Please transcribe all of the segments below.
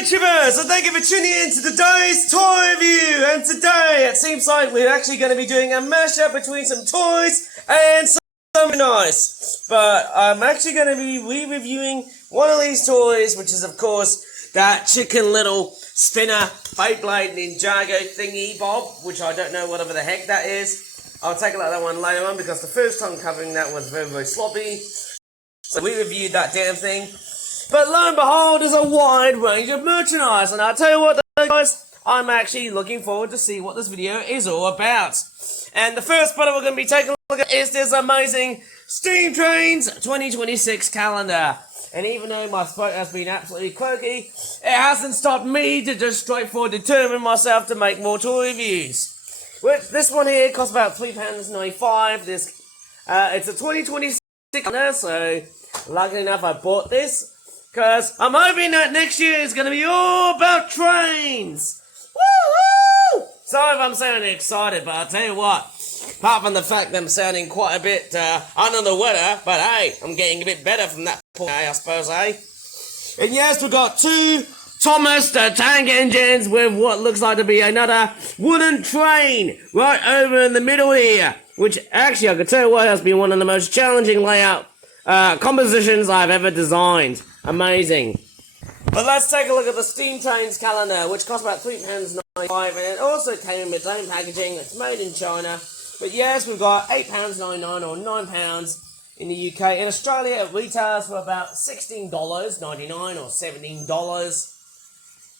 YouTubers, and thank you for tuning in to today's toy review. And today it seems like we're actually going to be doing a mashup between some toys and something nice. But I'm actually going to be re-reviewing one of these toys, which is of course that Chicken Little Spinner Beyblade Ninjago thingy bob, which I don't know whatever the heck that is. I'll take a look at that one later on because the first time covering that was very sloppy. So we reviewed that damn thing. But lo and behold, there's a wide range of merchandise, and I'll tell you what, guys, I'm actually looking forward to see what this video is all about. And the first product we're going to be taking a look at is this amazing Steam Trains 2026 calendar. And even though my throat has been absolutely croaky, it hasn't stopped me to just straightforward determine myself to make more toy reviews. Which, this one here costs about £3.95. It's a 2026 calendar, so lucky enough I bought this. Because I'm hoping that next year is going to be all about trains. Woo-hoo! Sorry if I'm sounding excited, but I'll tell you what. Apart from the fact that I'm sounding quite a bit under the weather, but hey, I'm getting a bit better from that point, I suppose, eh? And yes, we've got two Thomas the Tank Engines with what looks like to be another wooden train right over in the middle here. Which actually, I can tell you what, has been one of the most challenging layout compositions I've ever designed. Amazing. But let's take a look at the Steam Trains calendar, which costs about £3.95, and it also came in its own packaging. It's made in China. But yes, we've got £8.99 or £9 in the UK. In Australia, it retails for about $16.99 or $17.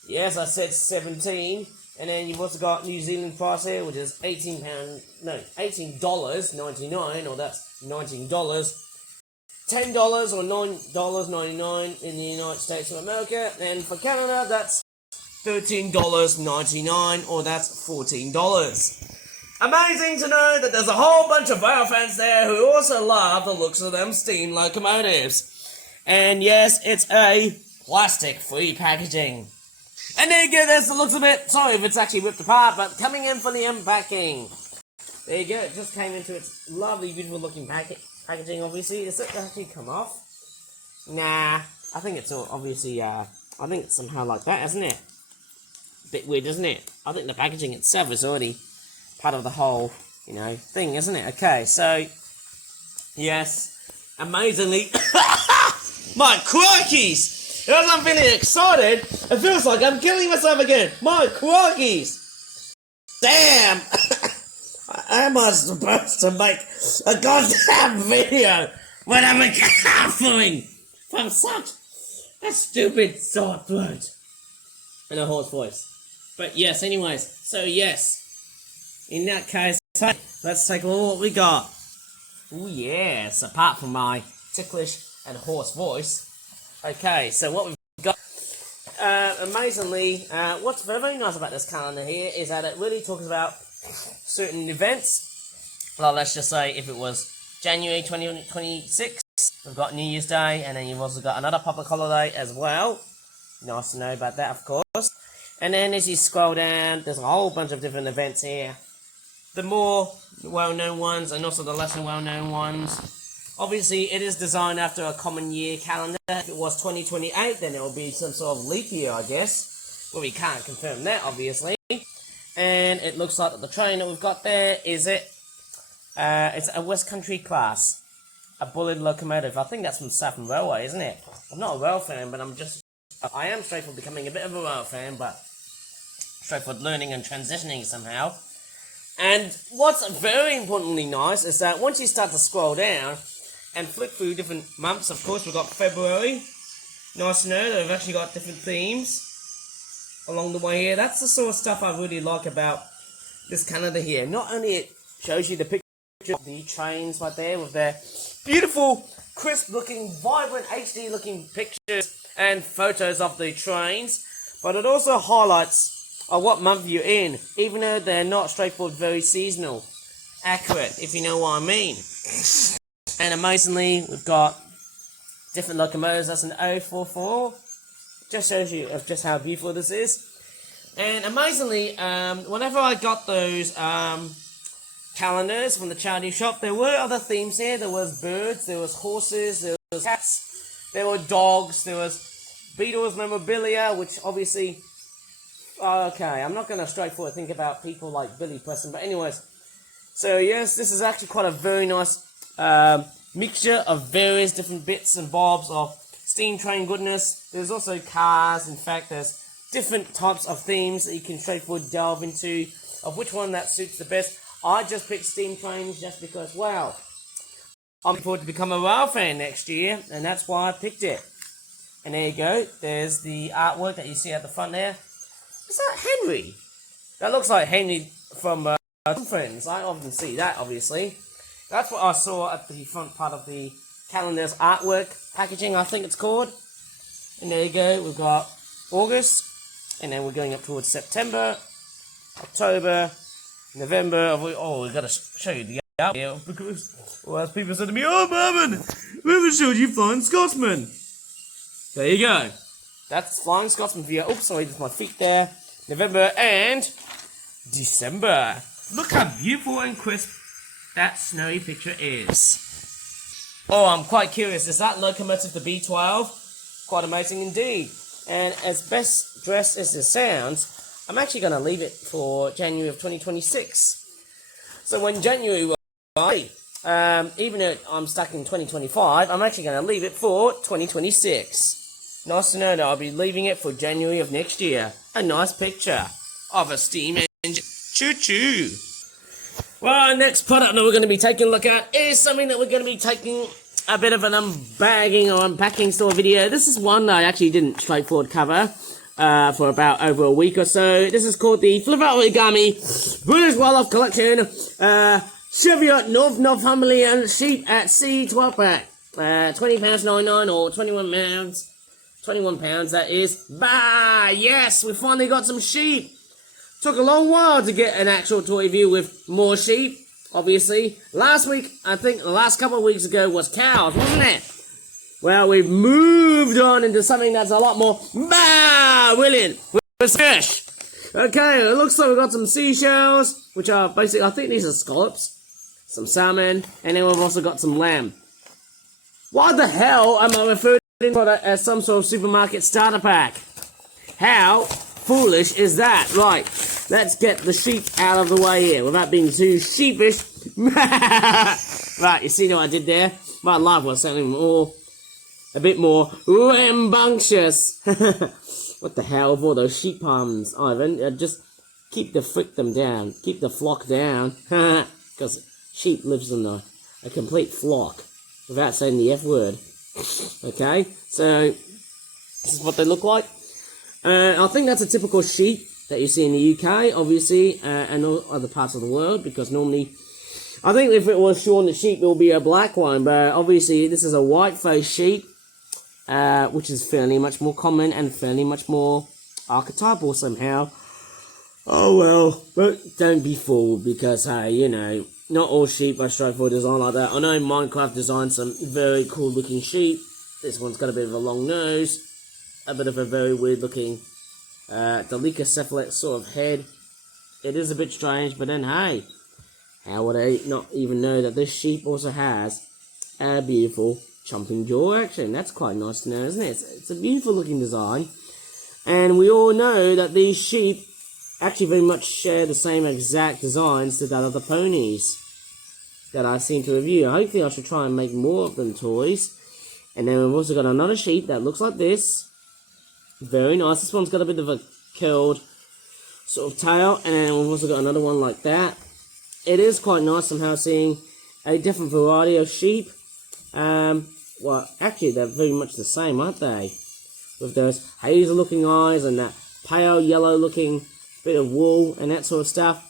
Yes, I said 17. And then you've also got New Zealand price here, which is $18.99, or that's $19. $10 or $9.99 in the United States of America, and for Canada that's $13.99 or that's $14. Amazing to know that there's a whole bunch of rail fans there who also love the looks of them steam locomotives. And yes, it's a plastic-free packaging. And there you go, there's the looks of it. Sorry if it's actually ripped apart, but coming in for the unpacking. There you go, it just came into its lovely, beautiful looking packaging, obviously. Does it actually come off? Nah, I think it's all obviously, I think it's somehow like that, isn't it? Bit weird, isn't it? I think the packaging itself is already part of the whole, thing, isn't it? Okay, so, yes, amazingly, my crikeys! As I'm feeling excited, it feels like I'm killing myself again. My crikeys! Damn! Am I supposed to make a goddamn video when I'm recovering from such a stupid sore throat and a hoarse voice? But yes, anyways, so yes, in that case, let's take a look at what we got. Oh yes, apart from my ticklish and hoarse voice. Okay, so what we've got, amazingly, what's very nice about this calendar here is that it really talks about certain events. Well, let's just say if it was January 2026, we've got New Year's Day, and then you've also got another public holiday as well. Nice to know about that, of course. And then as you scroll down, there's a whole bunch of different events here. The more well-known ones and also the less well-known ones. Obviously, it is designed after a common year calendar. If it was 2028, then it will be some sort of leap year, I guess. Well, we can't confirm that, obviously. And it looks like the train that we've got there is it's a West Country class. A bullet locomotive. I think that's from Southern Railway, isn't it? I'm not a rail fan, but I am straightforward becoming a bit of a rail fan, but straightforward learning and transitioning somehow. And what's very importantly nice is that once you start to scroll down and flick through different months, of course, we've got February. Nice to know that we've actually got different themes along the way here. That's the sort of stuff I really like about this calendar here. Not only it shows you the picture of the trains right there with their beautiful, crisp looking, vibrant HD looking pictures and photos of the trains, but it also highlights what month you're in, even though they're not straightforward, very seasonal. Accurate, if you know what I mean. And amazingly, we've got different locomotives. That's an 044. Just shows you of just how beautiful this is. And amazingly, whenever I got those calendars from the charity shop, there were other themes here. There was birds, there was horses, there was cats, there were dogs, there was Beatles memorabilia, which obviously... Okay, I'm not going to straightforward think about people like Billy Preston, but anyways. So yes, this is actually quite a very nice mixture of various different bits and bobs of steam train goodness. There's also cars. In fact, there's different types of themes that you can straightforward delve into, of which one that suits the best. I just picked steam trains just because, wow, I'm looking forward to become a rail fan next year, and that's why I picked it. And there you go. There's the artwork that you see at the front there. Is that Henry? That looks like Henry from Friends. I often see that, obviously. That's what I saw at the front part of the calendar's artwork packaging, I think it's called. And there you go. We've got August, and then we're going up towards September, October, November. Oh, we've got to show you the art here because, well, as people said to me, oh, Marvin, we haven't showed you Flying Scotsman. There you go. That's Flying Scotsman for you. Oops, sorry, there's my feet there. November and December. Look how beautiful and crisp that snowy picture is. Oh, I'm quite curious. Is that locomotive the B12? Quite amazing indeed. And as best dressed as it sounds, I'm actually going to leave it for January of 2026. So when January will be, even though I'm stuck in 2025, I'm actually going to leave it for 2026. Nice to know that I'll be leaving it for January of next year. A nice picture of a steam engine. Choo-choo. Well, our next product that we're going to be taking a look at is something that we're going to be taking a bit of an unbagging or unpacking store video. This is one that I actually didn't straightforward cover for about over a week or so. This is called the Flip Out Origami British Wildlife Collection Cheviot Northumberland Sheep at Sea 12 pack. £20.99 or £21, that is. Bah! Yes, we finally got some sheep. Took a long while to get an actual toy view with more sheep, obviously. Last week, I think the last couple of weeks ago, was cows, wasn't it? Well, we've moved on into something that's a lot more brilliant with fish. Okay, it looks like we've got some seashells, which are basically, I think these are scallops, some salmon, and then we've also got some lamb. Why the hell am I referring to this product as some sort of supermarket starter pack? How foolish is that? Right, let's get the sheep out of the way here without being too sheepish. Right, you see what I did there? My life was sounding a bit more rambunctious. What the hell with all those sheep puns, Ivan? Just keep the them down. Keep the flock down. Because sheep lives in a complete flock without saying the F word. Okay, so this is what they look like. I think that's a typical sheep that you see in the UK, obviously, and all other parts of the world, because normally, I think if it was Shaun the Sheep, it would be a black one, but obviously this is a white-faced sheep, which is fairly much more common and fairly much more archetypal somehow. Oh well, but don't be fooled, because, hey, you know, not all sheep are straightforward design like that. I know Minecraft designed some very cool-looking sheep. This one's got a bit of a long nose, a bit of a very weird-looking dolichocephalate sort of head. It is a bit strange, but then, hey, how would I not even know that this sheep also has a beautiful chomping jaw action? That's quite nice to know, isn't it? It's a beautiful-looking design. And we all know that these sheep actually very much share the same exact designs to that of the ponies that I've seen to review. Hopefully I should try and make more of them toys. And then we've also got another sheep that looks like this. Very nice. This one's got a bit of a curled sort of tail. And then we've also got another one like that. It is quite nice somehow seeing a different variety of sheep. Well, actually they're very much the same, aren't they? With those hazel looking eyes and that pale yellow looking bit of wool and that sort of stuff.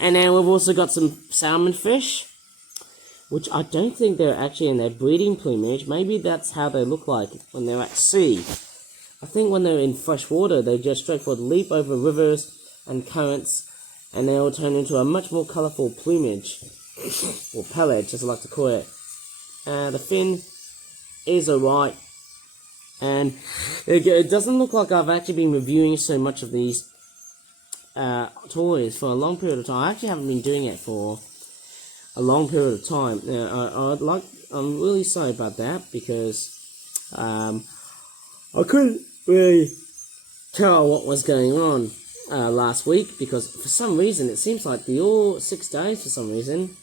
And then we've also got some salmon fish, which I don't think they're actually in their breeding plumage. Maybe that's how they look like when they're at sea. I think when they're in fresh water, they just straightforward leap over rivers and currents, and they'll turn into a much more colourful plumage, or pelage, as I like to call it. The fin is alright, and it doesn't look like I've actually been reviewing so much of these toys for a long period of time. I actually haven't been doing it for a long period of time. Now, I'm really sorry about that, because I couldn't really tell what was going on last week because for some reason it seems like the all 6 days for some reason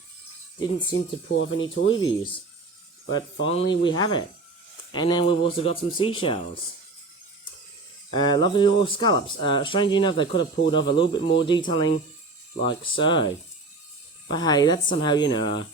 didn't seem to pull off any toy views. But finally we have it. And then we've also got some seashells. Lovely little scallops. Strangely enough, they could have pulled off a little bit more detailing like so. But hey, that's somehow, you know,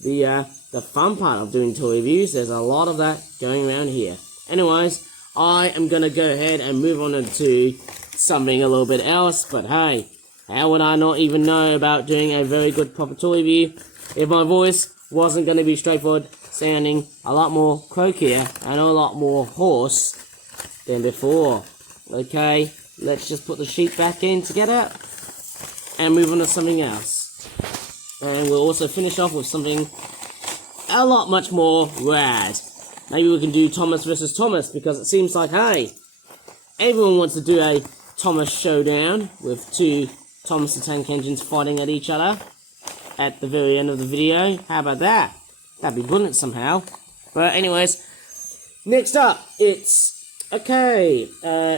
the fun part of doing toy reviews. There's a lot of that going around here. Anyways, I am going to go ahead and move on to something a little bit else. But hey, how would I not even know about doing a very good proper toy review if my voice wasn't going to be straightforward, sounding a lot more croakier and a lot more hoarse than before. Okay, let's just put the sheet back in together and move on to something else. And we'll also finish off with something a lot much more rad. Maybe we can do Thomas versus Thomas, because it seems like, hey, everyone wants to do a Thomas showdown with 2 Thomas the Tank Engines fighting at each other at the very end of the video. How about that? That'd be brilliant somehow. But anyways, next up, it's... Okay,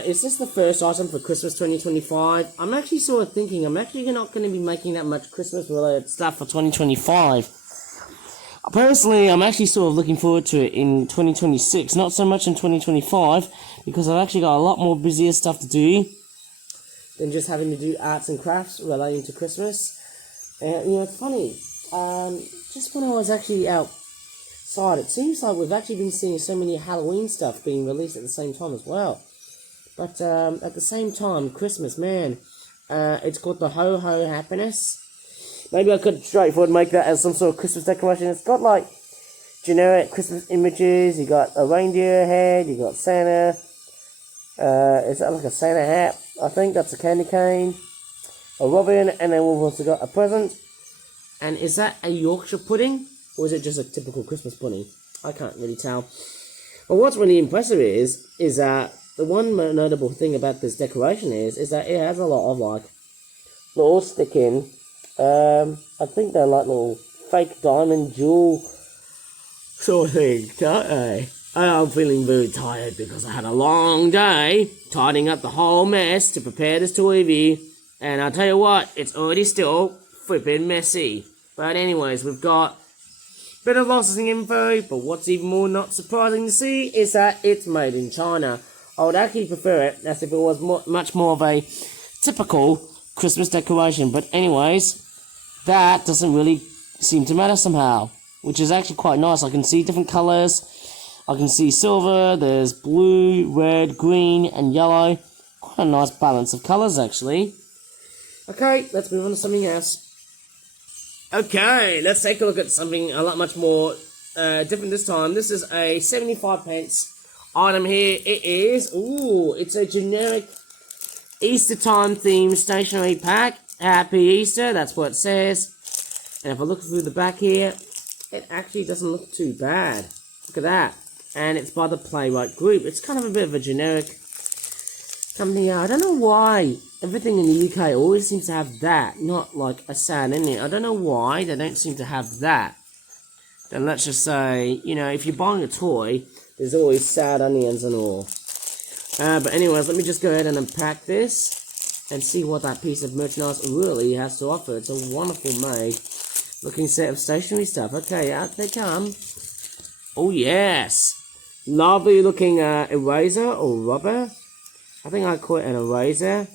is this the first item for Christmas 2025? I'm actually sort of thinking I'm actually not going to be making that much Christmas-related stuff for 2025. Personally, I'm actually sort of looking forward to it in 2026, not so much in 2025, because I've actually got a lot more busier stuff to do than just having to do arts and crafts relating to Christmas. And, you know, it's funny, just when I was actually outside, it seems like we've actually been seeing so many Halloween stuff being released at the same time as well. But at the same time, Christmas, man, it's called the Ho Ho Happiness. Maybe I could straightforward make that as some sort of Christmas decoration. It's got like generic Christmas images. You got a reindeer head, you got Santa. Is that like a Santa hat? I think that's a candy cane. A robin, and then we've also got a present. And is that a Yorkshire pudding? Or is it just a typical Christmas pudding? I can't really tell. But what's really impressive is that the one notable thing about this decoration is that it has a lot of like little stick-in. I think they're like little fake diamond jewel sort of things, don't they? I'm feeling very tired because I had a long day tidying up the whole mess to prepare this toy review. And I'll tell you what, it's already still flipping messy. But anyways, we've got bit of licensing info, but what's even more not surprising to see is that it's made in China. I would actually prefer it as if it was much more of a typical Christmas decoration, but anyways, that doesn't really seem to matter somehow, which is actually quite nice. I can see different colours, I can see silver, there's blue, red, green, and yellow. Quite a nice balance of colours actually. Okay, let's move on to something else. Okay, let's take a look at something a lot much more different this time. This is a 75 pence item here. It is, it's a generic Easter time themed stationery pack. Happy Easter, that's what it says. And if I look through the back here, it actually doesn't look too bad. Look at that. And it's by the Playwright Group. It's kind of a bit of a generic company. I don't know why everything in the UK always seems to have that, not like a sad ending. I don't know why they don't seem to have that. Then let's just say, you know, if you're buying a toy, there's always sad onions and all. But anyways, let me just go ahead and unpack this and see what that piece of merchandise really has to offer. It's a wonderful made looking set of stationery stuff. Okay, out they come. Oh yes! Lovely looking eraser or rubber. I think I call it an eraser.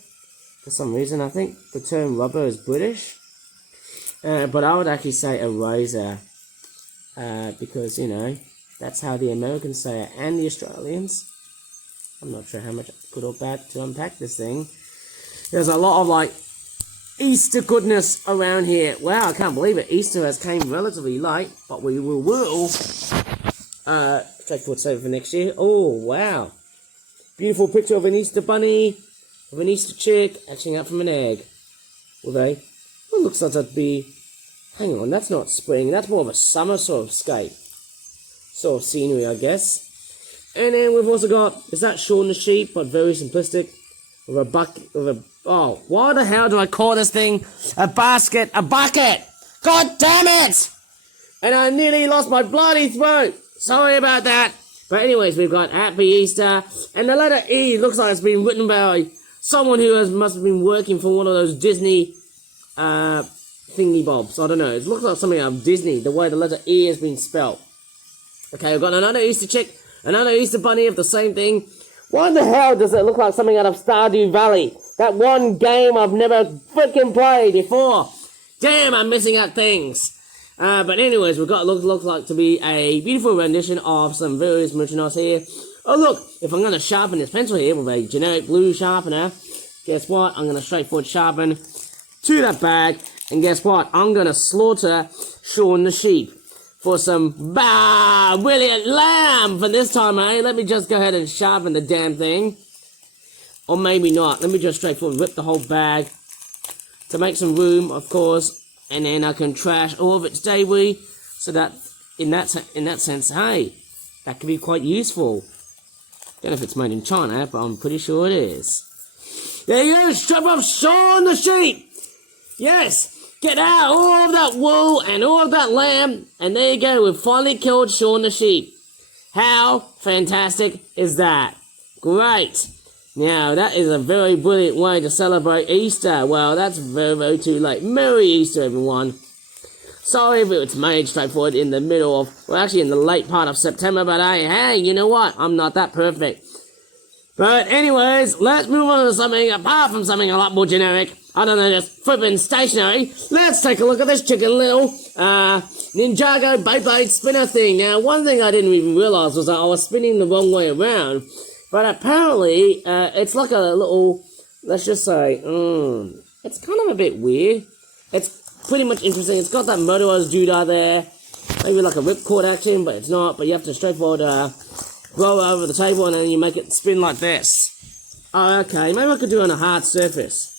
For some reason, I think the term rubber is British. But I would actually say eraser. Because, you know, that's how the Americans say it. And the Australians. I'm not sure how much good or bad to unpack this thing. There's a lot of, like, Easter goodness around here. Wow, I can't believe it. Easter has came relatively late. But we will take what's over for next year. Oh, wow. Beautiful picture of an Easter bunny, of an Easter chick, hatching out from an egg. With a, well, looks like that'd be, hang on, that's not spring, that's more of a summer sort of scape. Sort of scenery, I guess. And then we've also got, is that Shaun the Sheep, but very simplistic, with a bucket, oh, why the hell do I call this thing a basket, a bucket? God damn it! And I nearly lost my bloody throat. Sorry about that. But anyways, we've got Happy Easter, and the letter E looks like it's been written by someone who must have been working for one of those Disney thingy bobs. I don't know. It looks like something out of Disney, the way the letter E has been spelled. Okay, we've got another Easter chick, another Easter bunny of the same thing. Why the hell does it look like something out of Stardew Valley? That one game I've never freaking played before. Damn, I'm missing out things. But anyways, we've got looks like to be a beautiful rendition of some various merchandise here. Oh look, if I'm going to sharpen this pencil here with a generic blue sharpener, guess what? I'm going to straightforward sharpen to that bag. And guess what? I'm going to slaughter Shaun the Sheep for some brilliant lamb for this time, eh? Let me just go ahead and sharpen the damn thing. Or maybe not. Let me just straightforward rip the whole bag to make some room, of course. And then I can trash all of its debris, so that in that sense, hey, that could be quite useful. Don't know if it's made in China, but I'm pretty sure it is. There you go, strip off Shaun the Sheep. Yes, get out all of that wool and all of that lamb, and there you go. We've finally killed Shaun the Sheep. How fantastic is that? Great. Now, that is a very brilliant way to celebrate Easter. Well, that's very, very too late. Merry Easter, everyone. Sorry if it's made straightforward in the middle of, well, actually in the late part of September, but hey, you know what? I'm not that perfect. But anyways, let's move on to something apart from something a lot more generic. I don't know, just flipping stationery. Let's take a look at this Chicken Little Ninjago Beyblade spinner thing. Now, one thing I didn't even realize was that I was spinning the wrong way around. But apparently, it's like a little, let's just say, it's kind of a bit weird. It's pretty much interesting. It's got that motorized doodah there. Maybe like a ripcord action, but it's not. But you have to straightforward roll over the table and then you make it spin like this. Oh, okay. Maybe I could do it on a hard surface.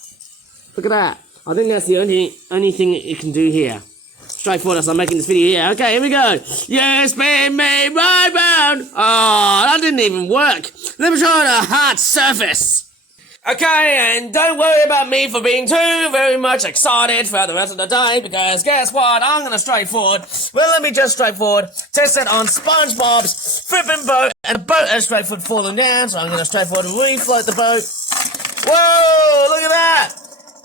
Look at that. I think that's the only thing that you can do here. Straightforward as I'm making this video here. Okay, here we go. You spin me right round. Oh, that didn't even work. Let me try on a hard surface. Okay, and don't worry about me for being too very much excited throughout the rest of the day, because guess what? I'm going to straightforward. Well, let me just straightforward test it on SpongeBob's flipping boat, and the boat has straightforward fallen down, so I'm going to straightforward refloat the boat. Whoa, look at that.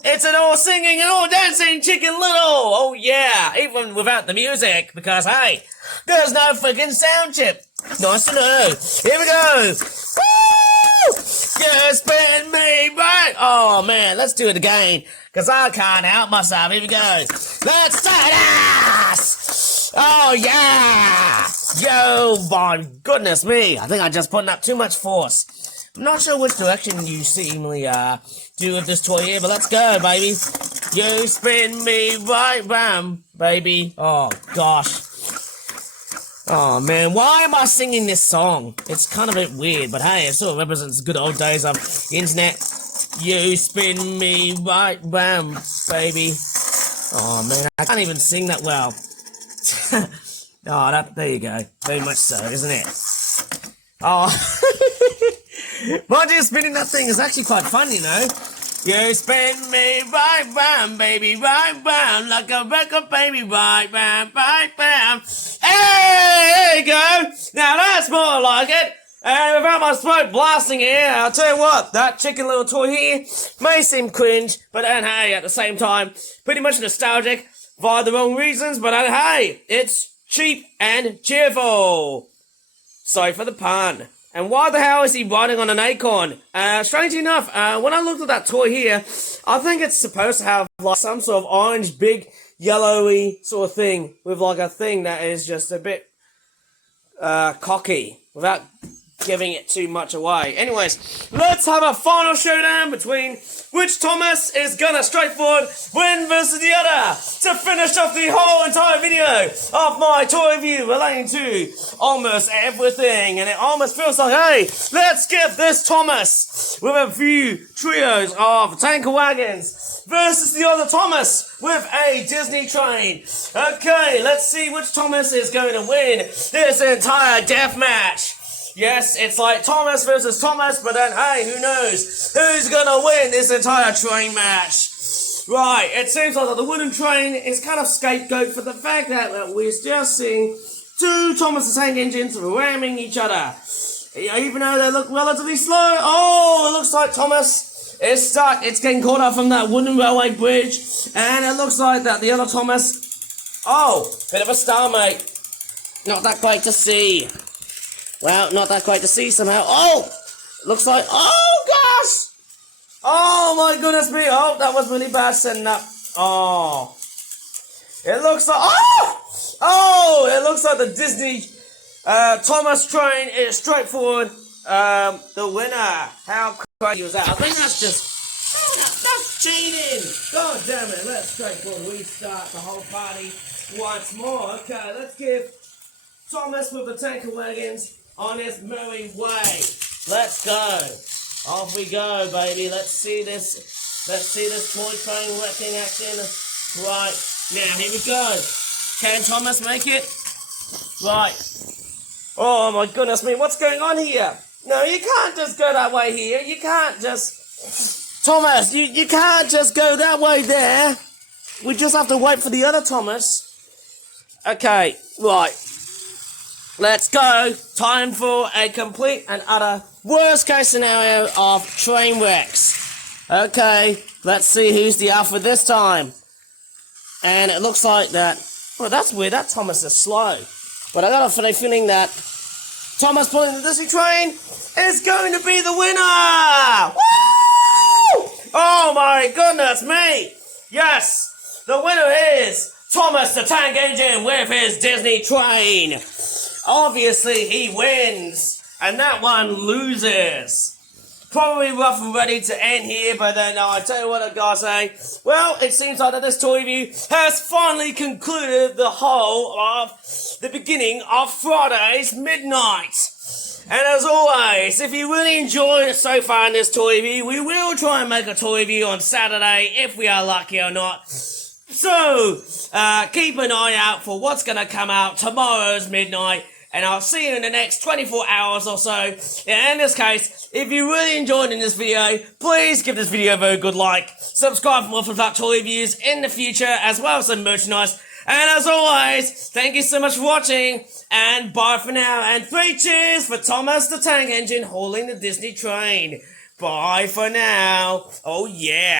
It's an all singing and all dancing Chicken Little! Oh yeah, even without the music, because hey, there's no freaking sound chip. Nice to know. Here we go! Woo! You spin me right! Oh man, let's do it again, because I can't help myself. Here we go. Let's say this! Oh yeah! Yo, my goodness me, I think I just put up too much force. I'm not sure which direction you seemingly do with this toy here, but let's go, baby. You spin me right round, baby. Oh, gosh. Oh, man, why am I singing this song? It's kind of a bit weird, but hey, it sort of represents the good old days of internet. You spin me right round, baby. Oh, man, I can't even sing that well. Oh, there you go. Very much so, isn't it? Oh... Mind you, spinning that thing is actually quite fun, you know. You spin me right round, baby, right round, like a record, baby, right round, right round. Hey, there you go. Now that's more like it. And without my smoke blasting here, I'll tell you what, that Chicken Little toy here may seem cringe, but then hey, at the same time, pretty much nostalgic for the wrong reasons, but then hey, it's cheap and cheerful. Sorry for the pun. And why the hell is he riding on an acorn? Strangely enough, when I looked at that toy here, I think it's supposed to have like some sort of orange, big, yellowy sort of thing with like a thing that is just a bit cocky without giving it too much away. Anyways, let's have a final showdown between which Thomas is gonna straightforward win versus the other to finish off the whole entire video of my toy review relating to almost everything. And it almost feels like, hey, let's give this Thomas with a few trios of tanker wagons versus the other Thomas with a Disney train. Okay, let's see which Thomas is going to win this entire death match. Yes, it's like Thomas versus Thomas, but then, hey, who knows? Who's gonna win this entire train match? Right, it seems like the wooden train is kind of scapegoat for the fact that we're just seeing two Thomas the Tank Engines ramming each other. Even though they look relatively slow. Oh, it looks like Thomas is stuck. It's getting caught up from that wooden railway bridge. And it looks like that the other Thomas... Oh, bit of a stalemate. Not that great to see. Well, not that great to see somehow. Oh! Looks like... Oh, gosh! Oh, my goodness me. Oh, that was really bad setting up. Oh. It looks like... Oh! Oh! It looks like the Disney Thomas train is straightforward. The winner. How crazy was that? I think that's just... That's cheating! God damn it. Let's straightforward restart the whole party once more. Okay, let's give Thomas with the tanker wagons on his merry way. Let's go. Off we go, baby. Let's see this toy train wrecking action. Right. Now, here we go. Can Thomas make it? Right. Oh, my goodness me. What's going on here? No, you can't just go that way here. You can't just... Thomas, you can't just go that way there. We just have to wait for the other Thomas. Okay, right. Let's go. Time for a complete and utter worst case scenario of train wrecks. Okay, let's see who's the alpha this time. And it looks like that... Well, that's weird. That Thomas is slow. But I got a funny feeling that Thomas pulling the Disney train is going to be the winner! Woo! Oh my goodness me! Yes! The winner is Thomas the Tank Engine with his Disney train! Obviously he wins, and that one loses. Probably rough and ready to end here, but then I tell you what I gotta say. Well, it seems like that this toy review has finally concluded the whole of the beginning of Friday's Midnight. And as always, if you really enjoyed it so far in this toy review, we will try and make a toy review on Saturday if we are lucky or not. So, keep an eye out for what's gonna come out tomorrow's Midnight. And I'll see you in the next 24 hours or so. And in this case, if you really enjoyed in this video, please give this video a very good like. Subscribe for more Flip toy reviews in the future, as well as some merchandise. And as always, thank you so much for watching. And bye for now. And 3 cheers for Thomas the Tank Engine hauling the Disney train. Bye for now. Oh yeah.